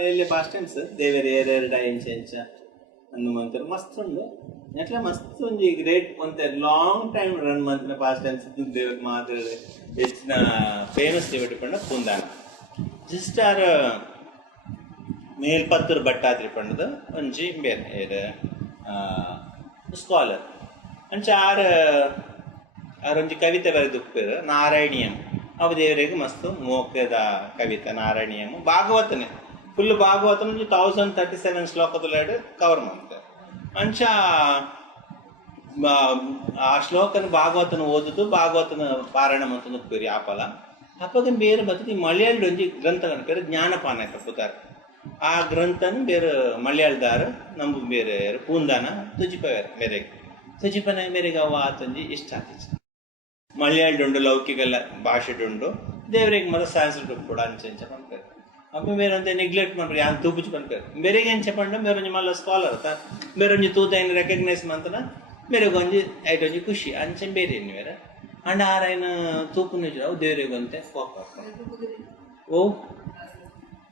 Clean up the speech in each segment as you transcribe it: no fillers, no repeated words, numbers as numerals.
ಎಲ್ಲಿ past times ದೇವೇರು ಏರೆರಡ ಇಂಚ ಅಂದು ಮಂತಾರೆ ಮಸ್ತ್ ಉಂಡು ಎಟ್లా ಮಸ್ತ್ ಒಂಜಿ ಗ್ರೇಟ್ ಒಂತೆ ಲಾಂಗ್ ಟೈಮ್ ರನ್ ಮಂತಿನ ಪಾಸ್ಟ್ ಟೈಮ್ಸ್ ದೇವಕ್ಕೆ ಮಾತ್ರ ಹೆಚ್ಚಿನ ಫೇಮಸ್ ದೇವಟಿ ಪಂಡ ಪೂಂದಾನ ಜಸ್ಟ್ ಆರ್ ಮೇಲ್ಪತ್ತೂರು ಭಟ್ಟಾದ್ರಿ ಪಂಡದ ಒಂಜಿ ಬೇರೆ ಏರ್ ಸ್ಕಾಲರ್ ಅಂಚ ಆರೊಂಜಿ ಕವಿತೆ ಬರೆದುಪ್ಪೇರು ನಾರಾಯಣೀಯಂ ಅವು ದೇವರಿಗೆ ಮಸ್ತ್ ಮೋಕದ ಕವಿತೆ ನಾರಾಯಣೀಯಂ ಭಾಗವತನೇ ಫುಲ್ ಭಾಗವತನ 1037 ಶ್ಲೋಕದಲ್ಲಾಡು ಕವರ್ ಮಾಡ್ತಾರೆ ಅಂಚ ಆ ಶ್ಲೋಕನ ಭಾಗವತನ ಓದುದು ಭಾಗವತನ ಪಾರಾಯಣ ಅಂತ ನುಪ್ಪೇರಿ ಆಪಲ ಅಪ್ಪಗ ಬೇರೆ ಬರ್ತದೆ ಈ ಮಲಯಾಳದ ಒಂಜಿ ಗ್ರಂಥ ಕನ್ಪೇರು ಜ್ಞಾನಪಾನ ಅಂತ ಪುತಾರ ಆ ಗ್ರಂಥನ ಬೇರೆ ಮಲಯಾಳದಾರ ನಮ್ಗೆ ಬೇರೆ ಪೂಂದಾನ ತುಜಿಪವೇರ ಮೇರೆಗೆ ತುಜಿಪನ ಮೇರೆಗೆ ಅವ ಆತಂಜಿ ಇಷ್ಟ ಆತಿச்சு ಮಲಯಾಳದುಂಡು ಲೌಕಿಕ ಭಾಷೆಡುಂಡು ದೇವರಿಗೆ ಮದ ಸಂಸ್ಕೃತ ಕೂಡ ಅಂಚ ಪಂಪೇರು ಅಪ್ಪ ಬೇರೊಂದು ನೆಗ್ಲೆಕ್ಟ್ ಮಾಡ್ರಿ ಯಾನ್ ತೂಪುಚು ಪಂಪೇರು ಬೇರೆಗೆ ಎಂಚ ಪಂಡ ಬೇರೊಂಜಿ ಮಲ್ಲ ಸ್ಕಾಲರ್ ಅತ್ತ ಬೇರೊಂಜಿ ತೂತೈನ ರೆಕಗ್ನೈಸ್ ಮಂತನ ಬೇರೆಗೊಂಜಿ ಐಟೊಂಜಿ ಖುಷಿ ಅಂಚೆ ಬೇರೆ ಏನಿವೇರ ಅಂಡ ಆರೈನ ತೂಪು ನಿಜ ಅವು ದೇವರಿಗೊಂತೆ ಓ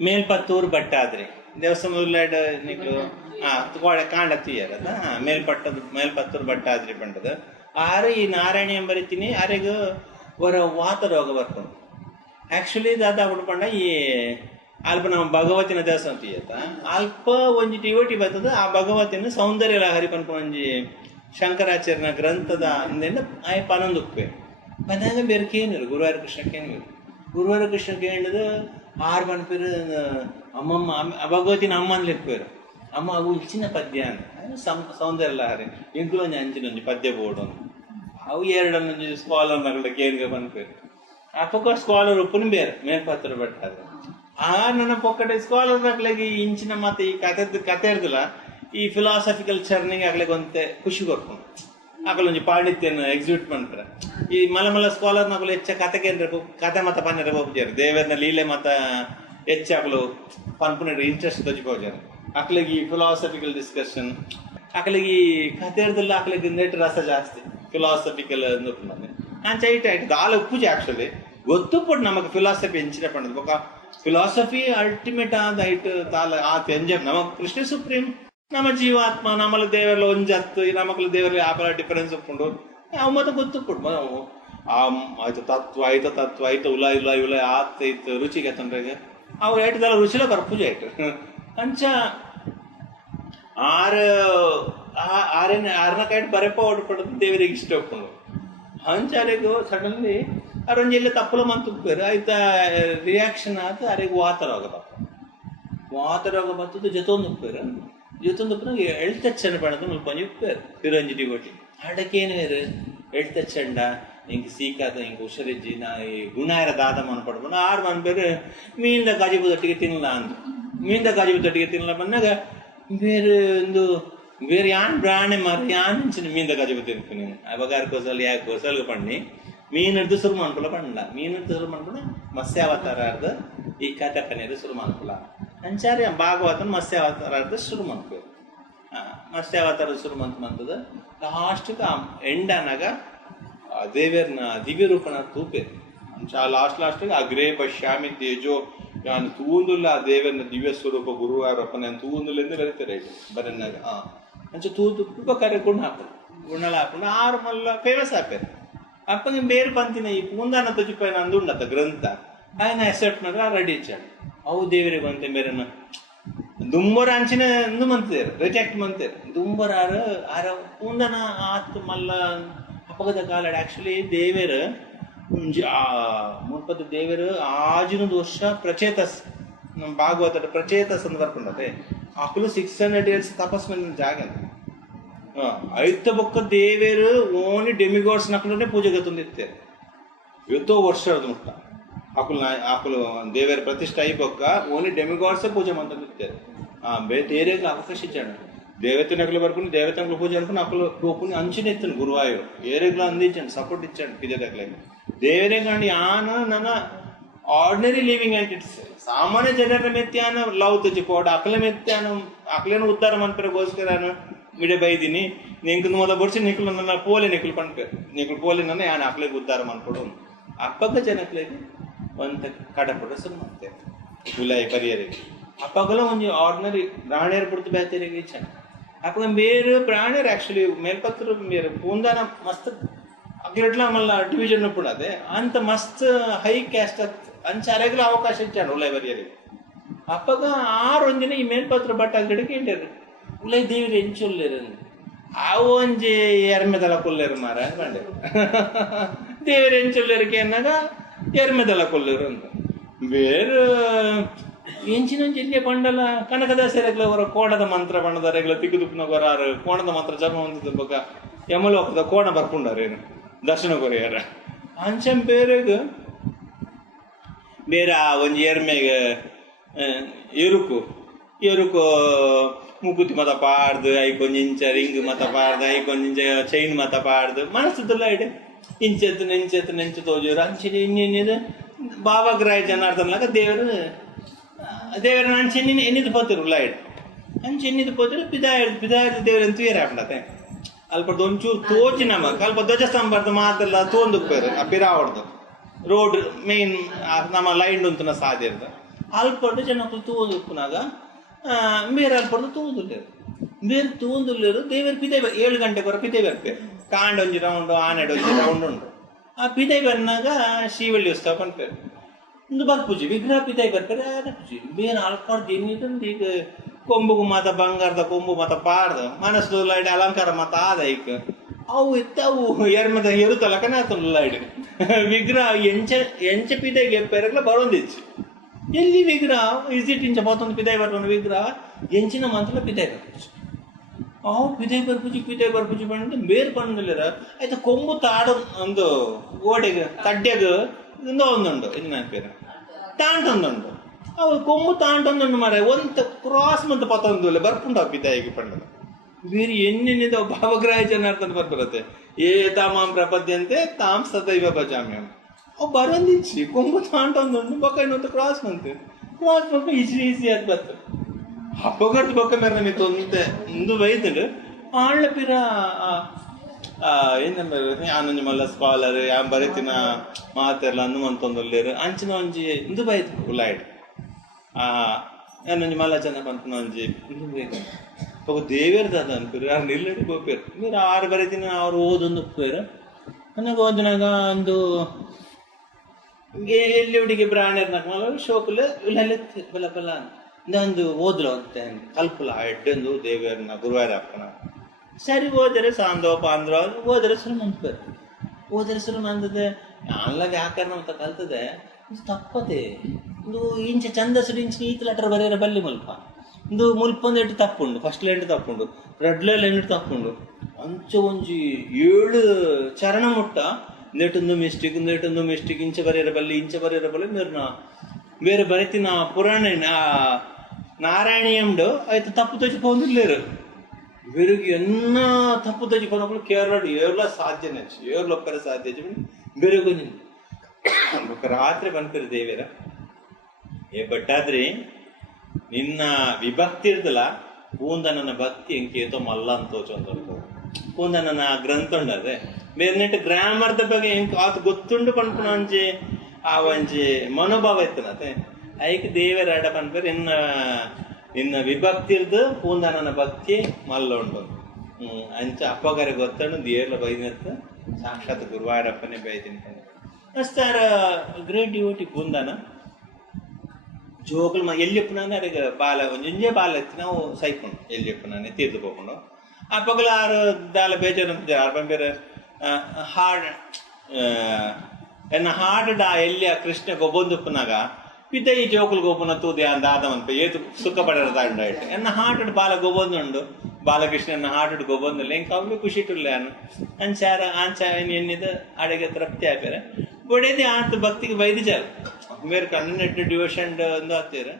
ಮೇಲ್ಪತ್ತೂರು ಭಟ್ಟಾದ್ರಿ ದೇವಸ್ಥಾನ ನಿಕ್ಲು ಕಾಂಡ ತುಯ್ಯರದ ಮೇಲ್ಪತ್ತೂರು ಭಟ್ಟಾದ್ರಿ ಪಂಡದ ಆರು ಈ ನಾರಾಯಣಿ ಬರಿತೀನಿ ಆರೆಗ ಅವರ ವಾತ ರೋಗ ಬರ್ಕೊಂಡು ಆಕ್ಚುಲಿ ದಾದ ಪಂಡ ಈ ಅಲ್ಪ ನಮ್ಮ ಭಗವತಿನ ದೇವಸ್ಥಾನ ತುಯ್ಯತ ಅಲ್ಪ ಒಂಜಿ ಟಿವಟಿ ಬರ್ತದ ಆ ಭಗವತಿನ ಸೌಂದರ್ಯ ಲಹರಿ ಪನ್ಪು ಒಂಜಿ ಶಂಕರಾಚಾರ್ಯನ ಗ್ರಂಥದ ಅಂದೇನ ಆಯ್ ಪನೊಂದು ಉಪ್ಪೆ ಬಂದಾಗ ಬೇರೆ ಕೇನಿರು ಗುರುವಾರ ಕೃಷ್ಣ ಕೇನಿರು ಗುರುವಾರ ಕೃಷ್ಣ ಕೇಳಿದ ಆರು ಪನ್ಪೇರು ಅಮ್ಮಮ್ಮ ಭಗವತಿನ ಅಮ್ಮನ ಲೆಪ್ಪೇರು ಅಮ್ಮ ಅವು ಇಚ್ಚಿನ ಪದ್ಯ ಅಂತ ಸೌಂದರ್ಯ ಲಹರಿ ಇಂಕುಲು ಒಂಜಿ ಅಂಚಿನೊಂಜಿ ಪದ್ಯ ಬೋರ್ಡು ಅಂತ ಅವು ಎರಡನ್ನೊಂಜಿ ಸ್ಕಾಲರ್ ನಗಲ ಕೇನ್ಗೆ ಪನ್ಪೇರು ಅಪ್ಪಕ್ಕ ಸ್ಕಾಲರ್ ಉಪ್ಪುನು ಬೇರೆ ಮೇಲ್ಪತ್ತೂರು ಭಟ್ಟಾದ್ರಿ ಆ ನನ್ನ ಪೊಕ್ಕಡೆ ಸ್ಕಾಲರ್ ಆಗ್ಲಿಗೆ ಈ ಇಂಚಿನ ಮತ್ತೆ ಈ ಕತೆ ಇರ್ದಿಲ್ಲ ಈ ಫಿಲಾಸಫಿಕಲ್ ಚರ್ನಿಂಗ್ ಆಗ್ಲಿಕ್ಕೆ ಒಂತೆ ಖುಷಿ ಕೊಡ್ಕೊಂಡು ಆಕಲ್ ಒಂಜಿ ಪಾಂಡಿತ್ಯನ ಎಕ್ಸಿಕ್ಯೂಟ್ ಮಾಡ್ತಾರೆ ಈ ಮಲ ಸ್ಕಾಲರ್ ನಗಲು ಹೆಚ್ಚ ಕತೆಗೆ ಕತೆ ಮತ ಪನ್ನೆರ ಹೋಗ್ತಾರೆ ದೇವರನ ಲೀಲೆ ಮತ ಹೆಚ್ಚ ಆಕಲು ಪನ್ಪುನ ಇಂಟ್ರೆಸ್ಟ್ ತೋಜಿపోಜಾರು ಆಕಲಿಗೆ ಈ ಫಿಲಾಸಫಿಕಲ್ ಡಿಸ್ಕಷನ್ ಆಕಲಿಗೆ ಈ ಕತೆ ಇರ್ದಿಲ್ಲ ಆಕಲಿಗೆ ನೆಟ್ ರಸ ಜಾಸ್ತಿ ಫಿಲಾಸಫಿಕಲ್ ಅಂಚ ಐಟ್ ದಾಲ ಉಪ್ಪುಜಿ ಆಕ್ಚುಲಿ ಗೊತ್ತು ಪುಟ್ ನಮಗೆ ಫಿಲಾಸಫಿ ಎಂಚಿನ ಪಂಡದು ಬೊಕ ಫಿಲಾಸಫಿ ಅಲ್ಟಿಮೇಟ್ ಆದ ಐಟ್ ತಾಲ ಆತ ಎಂಜ ನಮಕ್ ಕೃಷ್ಣ ಸುಪ್ರೀಂ ನಮ್ಮ ಜೀವಾತ್ಮ ನಮ್ಮಲ್ಲಿ ದೇವರಲ್ಲಿ ಒಂಜತ್ತು ನಮಕ್ಲು ದೇವರಲ್ಲಿ ಆಪಲ ಡಿಫರೆನ್ಸ್ ಉಪ್ಪುಂಡು ಅವು ಮತ್ತೆ ಗೊತ್ತು ಪುಟ್ ಆಯ್ತು ತತ್ವ ಆಯ್ತು ಉಲ ಆತೈತು ರುಚಿಗೆ ತಂಡ್ರೆಗೆ ಅವು ಐಟದಲ್ಲ ರುಚಿಲ ಬರ್ಪುಜ ಐಟ್ ಅಂಚ ಆರನ ಕೈಟ್ ಬರೆಪ ಹೊಡ್ಪಡದು ದೇವರಿಗೆ ಇಷ್ಟ ಒಪ್ಕೊಂಡು ಹಂಚಾರಿಗೂ ಸಡನ್ಲಿ ಅರೊಂಜಿ ಎಲ್ಲ ತಪ್ಪಲ ಮಂತುಪ್ಪೇರು ಆಯ್ತ ರಿಯಾಕ್ಷನ್ ಆತ ಅರೆಗೆ ವಾತ ರೋಗ ಬರ್ತದ್ದು ಜೊತೊಂದು ಉಪ್ಪೇರು ಎಳ್ತಚ್ಚಂಡ ಪಣದು ಮುಲ್ಪಂಜಿ ಉಪ್ಪೇರು ಪಿರಂಜಿ ಡಿಗೋಟಿ ಅಡಕೇನೇರು ಎಳ್ತಚ್ಚಂಡ ಹಿಂಗೆ ಸೀಕಾದ ಹಿಂಗೆ ಹುಷರಿಜ್ಜಿ ನಾ ಈ ಗುಣಾಯರ ದಾದ ಮನ ಪಡ್ಕೊಂಡು ಆರು ಮನ ಬೇರೆ ಮೀನಿಂದ ಕಾಜಿಬುದೊಟ್ಟಿಗೆ ತಿನ್ನಲ್ಲ ಅಂದು ಮೀನಿಂದ ಕಾಜಿಬುದೊಟ್ಟಿಗೆ ತಿನ್ನಲ್ಲ ಬಂದಾಗ ಬೇರೆ ಯಾನ್ ಪ್ರಾಣಿ ಮಾರಿ ಯಾನ್ ಇಂಚಿನ ಮೀನಿಂದ ಕಾಜಿಬುದ ತಿನ್ಕೊಂಡು ಅವಾಗ ಕೋಸಲ್ ಯಾಕೆ ಕೋಸಲ್ಗೆ ಪಣ್ಣಿ ಮೀನದ್ದು ಶುರು ಮಾಡ್ಕೊಳ ಪಂಡ ಮೀನದ್ದು ಶುರು ಮಾಡ್ಕೊಂಡು ಮತ್ಸ್ಯಾವತಾರದ ಈ ಕತೆ ಪನ್ನೇರು ಶುರು ಮಾಡ್ಕೊಳ ಅಂಚಾರಿ ಭಾಗವತನ ಮತ್ಸ್ಯಾವತಾರದ ಶುರು ಮಾಡ್ಕೋರು ಮತ್ಸ್ಯಾವತಾರದ ಶುರು ಮಂತದ ಲಾಸ್ಟ್ಗೆ ಎಂಡನಾಗ ದೇವರನ ದಿವ್ಯ ರೂಪನ ತೂಪೇರು ಅಂಚ ಲಾಸ್ಟ್ಗೆ ಅಗ್ರೇ ಪಶ್ಯಾಮಿ ತೇಜೋ ಯಾನು ತೂಂದುಲ್ಲ ದೇವರನ ದಿವ್ಯ ಸ್ವರೂಪ ಗುರುವಾರಪ್ಪನ ತೂಂದುಲ್ಲ ಎಂದು ಬರೀತಾರೆ ಬರನ್ನಾಗ ಅಂಚ ತೂತು ಕರೆಕೊಂಡು ಹಾಕೋದು ಗುಣಲ ಹಾಕೊಂಡು ಆರು ಮಲ್ಲ ಫೇಮಸ್ ಹಾಕ್ಯಾರ ಅಪ್ಪಗೆ ಬೇರೆ ಪಂತಿನ ಈ ಪೂಂದಾನ ತುಜಿಪೈನ ಅಂದುಂಡತ್ತ ಗ್ರಂಥ ఆయన ಎಕ್ಸೆಪ್ಟ್ ಮಾಡ್ರೆ ರೆಡಿ ಇಚ್ಚಾడు ಅವು ದೇವರಿಗೆ ಬಂತೆ ಬೇರೆನ ದುಂಬರ ಅಂಚಿನ ಎಂದು ಮಂತೇರು ರಿಜೆಕ್ಟ್ ಮಂತೇರು ದುಂಬರ ಆರ ಪೂಂದನ ಆತ್ ಮಲ್ಲ ಅಪ್ಪಗದ ಕಾಲಾಡ ಆಕ್ಚುಲಿ ದೇವರು ಮುನ್ಪದ ದೇವರು ಆಜಿನ ವರ್ಷ ಪ್ರಚೇತಸ್ ನಮ್ಮ ಭಾಗವತ ಪ್ರಚೇತಸ್ ಅಂತ ಬರ್ಕೊಂಡತೆ ಅಕ್ಕಲು 600 years ತಪಸ್ ಮಾಡಿದ ಜಾಗ ಐತ ಬೊಕ್ಕ ದೇವೇರು ಓನ್ಲಿ ಡೆಮಿಗಾಡ್ಸ್ ನಕ್ಕಲೇ ಪೂಜೆಗೆ ತಂದಿರ್ತಾರೆ ಎಷ್ಟೋ ವರ್ಷ ಅದು ಮುಟ್ಟ ಆಕಲು ದೇವರ ಪ್ರತಿಷ್ಠೆ ಅయి ಬೊಕ್ಕ ಓನ್ಲಿ ಡೆಮಿಗಾಡ್ಸೇ ಪೂಜೆ ಮಾಡ್ತಿರ್ತಾರೆ ಬೇರೆಗೆ ಅವಕಾಶ ಇಚ್ಚಾడు దేవత నకులు వరకు దేవత నకులు పూజ అనుకుని అక్కలు టోపుని అంచుని ఎత్తాను గురువాయూరు ఏరేగులో అందించాను సపోర్ట్ ఇచ్చాడు పిజ దగ్గర దేవరే కానీ ఆన నన్న ಆರ್ಡಿನರಿ ಲಿವಿಂಗ್ ಎಂಟಿಟೀಸ್ ಸಾಮಾನ್ಯ ಜನರ ಮೆತ್ಯಾನ ಲವ್ ತೆಚ್ಚಿಪೋಡು ಅಕಲ ಮೆತ್ಯಾನ ಅಕಲೇನು ಉದ್ಧಾರ ಮನ್ಪೇರಗೋಸ್ಕರ ಮಿಡೆ ಬೈದಿನಿ ನಿಂಕು ಮೊದ ಬರ್ಸಿ ನಿಕ್ಲು ನನ್ನ ಪೋಲೆ ನಿಕ್ಲು ಪನ್ಪೇರು ನಿಕ್ಲು ಪೋಲೆ ನನ್ನ ಯಾನ ಅಕ್ಲಿಗೆ ಉದ್ಧಾರ ಮನ್ಪಡು ಅಪ್ಪಗ ಜನಕ್ಲಿಗೆ ಒಂತ ಕಡಪಡ ಶುರು ಮಾಡ್ತೇವೆ ಜುಲೈ ಪರಿಯರಿಗೆ ಅಪ್ಪಗಲ ಒಂಜಿ ಆರ್ಡಿನರಿ ಪ್ರಾಣಿಯರ್ ಪುಡ್ತು ಬೇತೆರಿಗೆ ಇಚ್ಛೆ ಅಪ್ಪ ಬೇರೆ ಪ್ರಾಣಿಯರ್ ಆಕ್ಚುಲಿ ಮೇಲ್ಪತ್ರ ಬೇರೆ ಪೂಂದಾನ ಮಸ್ತ್ ಅಕ್ಲೆಟ್ಲ ಮಲ್ಲ ಡಿವಿಷನ್ ಪುಡದೆ ಅಂತ ಮಸ್ತ್ ಹೈ ಕ್ಯಾಸ್ಟ್ ಅಂಚ ಅರೆಗ್ಲ ಅವಕಾಶ ಇಚ್ಚಾಡು ಉಳ್ಳೈ ಬರಿಯರಿಗೆ ಅಪ್ಪಗ ಆರೊಂದಿನ ಈ ಮೇಲ್ಪತ್ರ ಬಟ್ಟ ಗಿಡಕ್ಕೆ ಇಂಟರು ಉಳ್ಳೈ ದೇವ್ರು ಎಂಚೊಲ್ಲೇರು ಅವು ಒಂಜಿ ಎರ್ಮೆದಲ ಕೊಲ್ಲೇರು ಮಾರ ಕಂಡೆ ದೇವ್ರು ಎಂಚೊಲ್ಲೇರಿಗೆ ಅನ್ನಾಗ ಎರ್ಮೆದಲ ಕೊಲ್ಲೇರು ಅಂತ ಬೇರೆ ಎಂಚಿನೊಂಜಿ ಇಲ್ಲೇ ಪಂಡಲ ಕನಕದಾಸರೆಗ್ಲ ಅವರ ಕೋಣದ ಮಂತ್ರ ಬಣ್ಣದರೆಗ್ಲ ತಿಕ್ಕುದುಪ್ಪಿನ ಗೊರಾರು ಕೋಣದ ಮಂತ್ರ ಜಪ ಹೊಂದಿದ ಬೊಕ ಯಮಲೋಕದ ಕೋಣ ಬರ್ಪುಂಡಾರೇನು ದರ್ಶನ ಕೊರಿಯಾರ ಅಂಚಂ ಬೇರೆಗ ಬೇರೆ ಆ ಒಂಜಿ ಎರ್ಮೆಗ ಎರುಕು ಮುಕುತಿ ಮತ ಪಾಡ್ದು ಐಕೊಂಜಿ ಇಂಚ ರಿಂಗ್ ಮತ ಪಾಡ್ದು ಐಕೊಂಜಿ ಚೈನ್ ಮತ ಪಾಡ್ದು ಮನಸ್ಸದಲ್ಲ ಇಡೆ ಇಂಚೆತ್ತು ತೋಜೋರು ಅಂಚಿನ ಇನ್ನೇನಿದೆ ಬಾಬಾಗ್ರಾಯ ಜನಾರ್ದನ್ಲಾಗ ದೇವರ ಅಂಚೆ ಎನ್ನಿದು ಪೋತಿರು ಲೈಟ್ ಅಂಚೆ ಎನ್ನಿದು ಪೋತಿರು ಪಿದಾಯದ ದೇವ್ರ ಅಂತ ಏರ್ ಹಾಕೊಂಡತೆ ಅಲ್ಪ ಒಂಚೂರು ತೋಚಿ ನಮಕ್ ಅಲ್ಪ ಧ್ವಜಸ್ತಂಭದ ಮಾತೆಲ್ಲ ತೋಂದುಪ್ಪೇರು ಆ ಪಿರಾವಡ್ದು ರೋಡ್ ಮೇನ್ ನಮ್ಮ ಲೈನ್ ಉಂಟು ಸಾಧ್ಯ ಇರ್ತದೆ ಅಲ್ಪಟ್ಟು ಜನಕ್ಕಳು ತೂಂದುಪ್ಪನಾಗ ಬೇರೆ ಅಲ್ಪಟ್ಟು ತೂಂದುಲ್ಲೇರು ಬೇರೆ ತೂಂದುಲ್ಲೇರು ದೇವರ ಪಿದೆ 7 ಗಂಟೆಗೆ ಬರೋ ಪಿದೆ ಬರ್ಪೇರು ಕಾಂಡ ಒಂಜಿ ರೌಂಡು ಆನೆಡ್ ಒಂಜಿ ರೌಂಡ್ ಉಂಟು ಆ ಪಿದೆ ಬಂದಾಗ ಶಿವಳ್ಳಿ ಉತ್ಸವ ಪನ್ಪೇರು ಒಂದು ಬರ್ಪುಜಿ ವಿಗ್ರಹ ಪಿದೆ ಬರ್ಪೇರು ಪೂಜಿ ಬೇರೆ ಅಲ್ಪಡ್ದು ಏನಿದಂದು ಈಗ ಕೊಂಬುಗು ಮಾತ ಬಂಗಾರದ ಕೊಂಬು ಮತ ಪಾಡ್ದು ಮನಸ್ಸು ಲೈಡ್ ಅಲಂಕಾರ ಮತ ಆದ ಈಗ ಅವು ಅವು ಎರ್ಮದ ಎರುತ್ತಲ್ಲ ಕನಾತನು ಲೈಡ್ ವಿಗ್ರಹ ಎಂಚ ಪಿದೆಗೆ ಪೇರಗ್ಲ ಬರೋಂದಿಚ್ಚು ಎಲ್ಲಿ ವಿಗ್ರಹ ಇಸಿಟ್ ಇಂಚ ಮತ್ತೊಂದು ಪಿದೆ ಬರ್ಕೊಂಡು ವಿಗ್ರಹ ಎಂಚಿನ ಮಾತ್ರ ಪಿದೆ ಬರ್ಪುಜಿ ಅವು ಪಿದೆ ಬರ್ಪುಜಿ ಬಂದು ಬೇರೆ ಪಂಡಿಲ್ಲರ ಆಯ್ತು ಕೊಂಬು ತಾಡ ಒಂದು ಗೋಡೆಗೆ ತಡ್ಡೆಗ ಒಂದುಂಡು ಇದು ನನ್ನ ಪೇರು ತಾಂಟೊಂದುಂಡು ಅವು ಕೊಂಬು ತಾಂಟೊಂದುಂಡು ಮಾರ ಒಂದು ಕ್ರಾಸ್ ಮಂತ್ ಪತ್ತೊಂದು ಬರ್ಪುಂಡು ಆ ಪಿದಾಯಿಗೆ ಪಂಡದ ಬೇರೆ ಎಣ್ಣೆನಿದ ಭಾವಗ್ರಾಹ ಜನಾರ್ದನ ಬರ್ಬರತ್ತೆ ತಾಮಾಂ ಪ್ರಪದ್ಯಂತೆ ತಾಂ ಸದೈವ ಭಜಾಮ್ಯಂ ಅವು ಬರೋಂದಿಚ್ಚಿ ಕೊಂಬು ತಾಂಟೊಂದುಂಡು ಬೊಕ್ಕ ಇನ್ನೊಂದು ಕ್ರಾಸ್ ಮಂತ್ ಈಸಿ ಅದು ಬರ್ತದೆ ಹಬ್ಬಗಡ್ದು ಬೊಕ್ಕ ಮೇರೆ ನಮಗೆ ತೊಂದೆ ಒಂದು ಬೈತಡು ಆಳ್ಳ ಪಿರ ಆನೊಂಜಿ ಮಲ್ಲ ಸ್ಕಾಲರ್ ಯಾನ್ ಬರೀತಿನ ಮಾತೆರ್ಲ ಅನ್ನುವಂತೊಂದುಲ್ಲೇರು ಅಂಚಿನ ಒಂಜಿ ಇಂದು ಬೈತು ಉಲಾಯ್ಡ್ ಏನೊಂಜಿ ಮಲ್ಲ ಜನ ಪಂಪನ ಒಂಜಿ ಇಂದು ಬೈತು ಒಬ್ಬ ದೇವೇರ್ದ ಅದು ಅನ್ಪೇರು ಯಾರು ನಿಲ್ಲಡಿ ಬೋಪೇರು మీరు ಆರು ಬರೀತಿನ ಅವ್ರು ಓದೊಂದು ಉಪ್ಪೇರು ನನಗೆ ಓದಿನಾಗ ಒಂದು ಎಲ್ಲಿ ಹುಡುಗಿ ಬ್ರಾಣ್ಯರ್ನಾಗ ಶೋಕುಲು ಇಲ್ಲೆಲ್ಲ ಬಲ ಬಲ ಇಂದು ಓದ್ಲು ಅಂತ ಕಲ್ಪುಲ ಎಡ್ಡೊಂದು ದೇವೇರ್ನ ಗುರುವಾರಪ್ಪನ ಸರಿ ಓದರೆ ಸಾಂದೋ ಪಾಂದ್ರ ಓದರೆ ಸುರು ಮಂತ್ಪೇರು ಓದರೆ ಸುರು ಮಂತದೆ ಎಲ್ಲ ವ್ಯಾಕರಣ ಅಂತ ಕಲ್ತದೆ ತಪ್ಪದೆ ಒಂದು ಇಂಚ ಛಂದಸ್ಸು ಇಂಚ ಈತ ಲೆಟರ್ ಬರೆಯರ ಬಲ್ಲಿ ಮುಲ್ಪ ಒಂದು ಮುಲ್ಪೊಂದು ಎಂಟು ತಪ್ಪುಂಡು ಫಸ್ಟ್ ಎಂಟು ತಪ್ಪುಂಡು ರೆಡ್ಲೆಲ್ಲ ಎಂಟು ತಪ್ಪುಂಡು ಅಂಚ ಒಂಜಿ 7 ಚರಣ ಮುಟ್ಟ ನೆಟ್ಟೊಂದು ಮಿಸ್ಟೇಕ್ ಇಂಚ ಬರೆಯರ ಬಲ್ಲಿ ಬೇರೆ ಬರೀತಿನ ಪುರಾಣ ನಾರಾಯಣಿಯಂಡು ಆಯ್ತು ತಪ್ಪು ತೋಚಿಪೋಂದಿಲ್ಲೇರು ಬೇರೆಗೆ ಎನ್ನ ತಪ್ಪು ತೋಚಿಪೋನప్పుడు ಕೇರಳ ಏರ್ಲ ಸಾಧ್ಯನೇ ಏರ್ಲೊಪ್ಪರ ಸಾಧ್ಯ ಬೇರೆಗೊಂದು ఒక రాత్రి పనిపేరు దేవేర ఏ బట్టాద్రి నిన్న విభక్తి ఇರ್ತಲ್ಲ ಪೂಂದನನ ಭಕ್ತಿ ಎಂಕೇತೋ ಮಲ್ಲ ಅಂತ ಚಂದ ಪೂಂದನನ ಗ್ರಂಥ ಉಂಡದೆ ಬೇರೆ ನೆಟ್ಟು ಗ್ರಾಮರ್ದ ಬಗ್ಗೆ ಎಂಕ್ ಆತ ಗೊತ್ತುಂಡು ಪನ್ಪುನ ಒಂಜಿ ಆ ಒಂಜಿ ಮನೋಭಾವ ಇತ್ತನತೆ ಐಕ್ ದೇವೇರ ಆಡ ಪನ್ಪೇರು ನಿನ್ನ ವಿಭಕ್ತಿ ಇರ್ದು ಪೂಂದನನ ಭಕ್ತಿ ಮಲ್ಲ ಉಂಡು ಅಂಚ ಅಪ್ಪಗಾರೆ ಗೊತ್ತಂಡು ದೇರ್ಲ ಬೈದಿತ್ತ ಸಾಕ್ಷಾತ್ ಗುರುವಾರಪ್ಪನೇ ಬೈದಿನ ಅಸ್ತಾರ ಗ್ರೇಟ್ ಡಿವೋಟಿ ಪೂಂದಾನ ಜೋಕುಲು ಎಲ್ಲಿಪ್ಪನಾನೆ ಅಡಿಗೆ ಬಾಲ ಒಂಜೊಂಜೆ ಬಾಲ ಎತ್ತಿ ನಾವು ಸೈಕೊಂಡು ಎಲ್ಲಿಪ್ಪನಾನೆ ತೀರ್ದು ಹೋಗ್ಕೊಂಡು ಆ ಪಗಲ ಆರು ದಾಲ ಬೇಜಾರು ಆರು ಬೇರೆ ಹಾಡ್ ಎನ್ನ ಹಾಡ್ ಎಲ್ಲಿ ಆ ಕೃಷ್ಣ ಗೊಬ್ಬೊಂದುಪ್ಪನಾಗ ಪಿತ ಈ ಜೋಕುಲು ಗೊಬ್ಬನ ತೂದಿ ಅಂದ ಆದವಂತ ಏತು ಸುಖ ಪಡೆದ ದಾಂಡಾಯ್ತು ಎನ್ನ ಹಾಡ್ ಬಾಲ ಗೊಬ್ಬೊಂದುಂಡು ಬಾಲಕೃಷ್ಣನ ಹಾಡು ಗೊಬ್ಬೊಂದಿಲ್ಲ ಹೆಂಗೆ ಕವ್ಲು ಖುಷಿ ಟುಲ್ಲ ಅಂಚಾರ ಆಂಚ ಎನ್ನಿದ ಅಡಿಗೆ ತೃಪ್ತಿ ಆಪೇರೆ ಬೊಡೇದಿ ಆತ ಭಕ್ತಿಗೆ ಬೈದು ಜಾರು ಬೇರೆ ಕಣ್ಣು ನೆಟ್ಟು ಡಿವೋಷನ್ ಒಂದು ಆಗ್ತೀರ